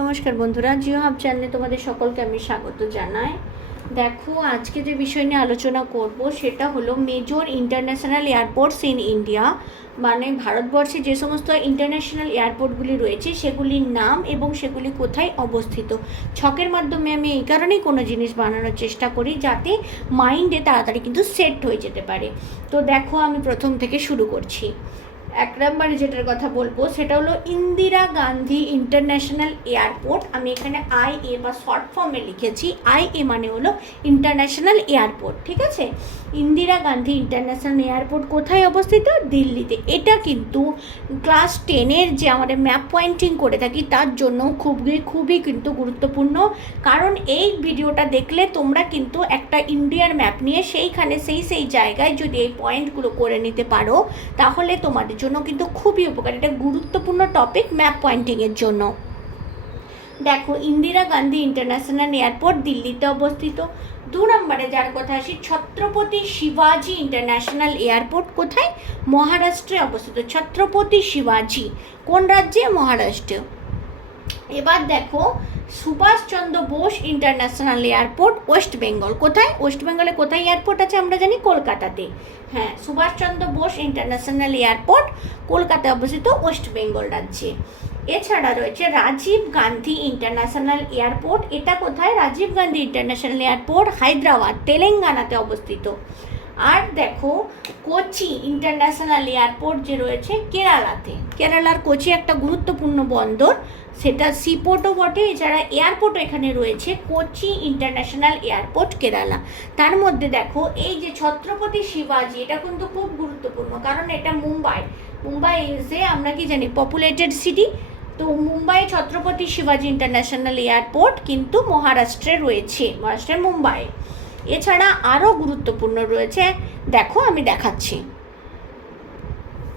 নমস্কার বন্ধুরা, জিও হাব চ্যানেলে তোমাদের সকলকে আমি স্বাগত জানাই। দেখো, আজকে যে বিষয় নিয়ে আলোচনা করব সেটা হলো major international airports in India. মানে ভারতবর্ষে যে সমস্ত ইন্টারন্যাশনাল এয়ারপোর্টগুলি রয়েছে সেগুলির নাম এবং সেগুলি কোথায় অবস্থিত। ছকের মাধ্যমে আমি এই কারণেই কোনো জিনিস বানানোর চেষ্টা করি যাতে মাইন্ডে তাড়াতাড়ি কিন্তু সেট হয়ে যেতে পারে। তো দেখো, আমি প্রথম থেকে শুরু করছি। এক নম্বরে যেটার কথা বলবো সেটা হলো ইন্দিরা গান্ধী ইন্টারন্যাশনাল এয়ারপোর্ট। আমি এখানে IA বা শর্ট ফর্মে লিখেছি। IA মানে হলো ইন্টারন্যাশনাল এয়ারপোর্ট, ঠিক আছে। ইন্দিরা গান্ধী ইন্টারন্যাশনাল এয়ারপোর্ট কোথায় অবস্থিত? দিল্লিতে। এটা কিন্তু ক্লাস 10-এর যে আমাদের ম্যাপ পয়েন্টিং করে থাকি তার জন্য খুবই কিন্তু গুরুত্বপূর্ণ। কারণ এই ভিডিওটা দেখলে তোমরা কিন্তু একটা ইন্ডিয়ার ম্যাপ নিয়ে সেইখানে সেই জায়গায় যদি এই পয়েন্টগুলো করে নিতে পারো তাহলে তোমাদের জন্য কিন্তু খুবই উপকার। এটা গুরুত্বপূর্ণ টপিক ম্যাপ পয়েন্টিংয়ের জন্য। দেখো, ইন্দিরা গান্ধী ইন্টারন্যাশনাল এয়ারপোর্ট দিল্লিতে অবস্থিত। 2 নম্বরে যার কথা আসি, ছত্রপতি শিবাজি ইন্টারন্যাশনাল এয়ারপোর্ট কোথায়? মহারাষ্ট্রে অবস্থিত। ছত্রপতি শিবাজি কোন রাজ্যে? মহারাষ্ট্র। এবার দেখো, Subhas Chandra Bose international airport West Bengal কোথায়? ওয়েস্ট বেঙ্গলে কোথায় এয়ারপোর্ট আছে? আমরা জানি কলকাতাতে। হ্যাঁ, সুভাষচন্দ্র বোস ইন্টারন্যাশনাল এয়ারপোর্ট কলকাতায় অবস্থিত, ওয়েস্ট বেঙ্গল রাজ্যে। এছাড়া রয়েছে রাজীব গান্ধী ইন্টারন্যাশনাল এয়ারপোর্ট। এটা কোথায়? রাজীব গান্ধী ইন্টারন্যাশনাল এয়ারপোর্ট হায়দ্রাবাদ, তেলেঙ্গানাতে অবস্থিত। আর দেখো, কোচি ইন্টারন্যাশনাল এয়ারপোর্ট যে রয়েছে কেরালাতে। কেরালার কোচি একটা গুরুত্বপূর্ণ বন্দর, সেটা সিপোর্টও বটে, এছাড়া এয়ারপোর্টও এখানে রয়েছে। Kochi international airport Kerala. তার মধ্যে দেখো, এই যে ছত্রপতি শিবাজি, এটা কিন্তু খুব গুরুত্বপূর্ণ কারণ এটা মুম্বাই ইজে আমরা কি জানি পপুলেটেড সিটি। তো মুম্বাই ছত্রপতি শিবাজি ইন্টারন্যাশনাল এয়ারপোর্ট কিন্তু মহারাষ্ট্রে রয়েছে, মহারাষ্ট্রের মুম্বাই। এছাড়া আরও গুরুত্বপূর্ণ রয়েছে, দেখো আমি দেখাচ্ছি।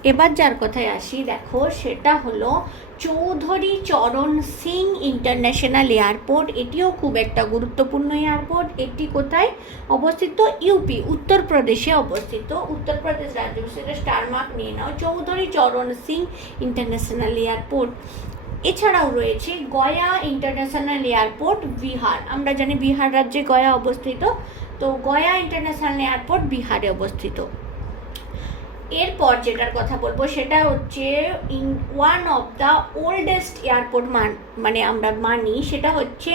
এবার যার কথায় আসি, দেখো সেটা হলো চৌধুরী চরণ সিং ইন্টারন্যাশনাল এয়ারপোর্ট। এটিও খুব একটা গুরুত্বপূর্ণ এয়ারপোর্ট। এটি কোথায় অবস্থিত? ইউপি, উত্তরপ্রদেশে অবস্থিত। উত্তরপ্রদেশ রাজ্য, সেটা স্টার মার্ক নিয়ে নাও। Chaudhary Charan Singh international airport. এছাড়াও রয়েছে গয়া ইন্টারন্যাশনাল এয়ারপোর্ট বিহার। আমরা জানি বিহার রাজ্যে গয়া অবস্থিত। তো গয়া ইন্টারন্যাশনাল এয়ারপোর্ট বিহারে অবস্থিত। এরপর যেটার কথা বলবো সেটা হচ্ছে one of the oldest airport মানে আমরা মানি, সেটা হচ্ছে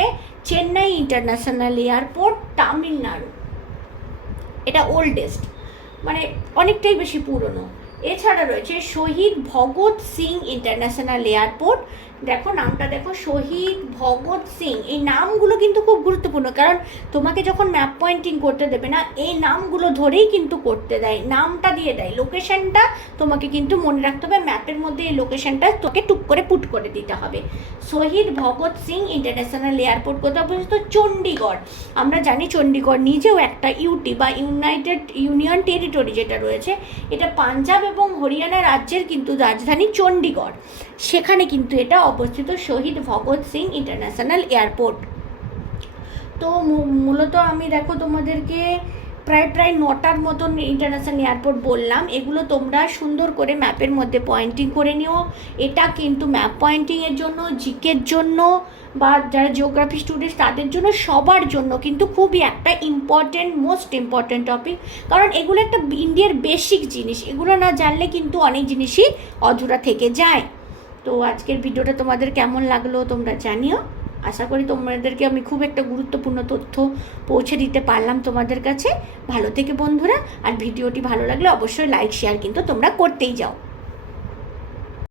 চেন্নাই ইন্টারন্যাশনাল এয়ারপোর্ট, তামিলনাড়ু। এটা ওল্ডেস্ট, মানে অনেকটাই বেশি পুরনো। এছাড়া রয়েছে শহীদ ভগৎ সিং ইন্টারন্যাশনাল এয়ারপোর্ট। দেখো নামটা দেখো, শহীদ ভগৎ সিং। এই নামগুলো কিন্তু খুব গুরুত্বপূর্ণ কারণ তোমাকে যখন ম্যাপ পয়েন্টিং করতে দেবে না, এই নামগুলো ধরেই কিন্তু করতে দেয়, নামটা দিয়ে দেয়। লোকেশনটা তোমাকে কিন্তু মনে রাখতে হবে, ম্যাপের মধ্যে এই লোকেশনটা তোকে টুক করে পুট করে দিতে হবে। শহীদ ভগৎ সিং ইন্টারন্যাশনাল এয়ারপোর্ট কোথাও অবস্থিত? চণ্ডীগড়। আমরা জানি চণ্ডীগড় নিজেও একটা ইউটি বা ইউনাইটেড ইউনিয়ন টেরিটরি যেটা রয়েছে, এটা পাঞ্জাব এবং হরিয়ানা রাজ্যের কিন্তু রাজধানী চণ্ডীগড়। সেখানে কিন্তু এটা অবস্থিত, শহীদ ভগৎ সিং ইন্টারন্যাশনাল এয়ারপোর্ট। তো মূলত আমি দেখো তোমাদেরকে প্রায় 9টার মতন ইন্টারন্যাশনাল এয়ারপোর্ট বললাম। এগুলো তোমরা সুন্দর করে ম্যাপের মধ্যে পয়েন্টিং করে নিও। এটা কিন্তু ম্যাপ পয়েন্টিংয়ের জন্য, জিকের জন্য বা যারা জিওগ্রাফি স্টুডেন্টস তাদের জন্য, সবার জন্য কিন্তু খুবই একটা মোস্ট ইম্পর্টেন্ট টপিক। কারণ এগুলো একটা ইন্ডিয়ার বেসিক জিনিস, এগুলো না জানলে কিন্তু অনেক জিনিসই অধুরা থেকে যায়। তো আজকের ভিডিওটা তোমাদের কেমন লাগলো তোমরা জানিও। আশা করি তোমাদেরকে আমি খুব একটা গুরুত্বপূর্ণ তথ্য পৌঁছে দিতে পারলাম তোমাদের কাছে। ভালো থেকে বন্ধুরা, আর ভিডিওটি ভালো লাগলে অবশ্যই লাইক শেয়ার কিন্তু তোমরা করতেই যাও।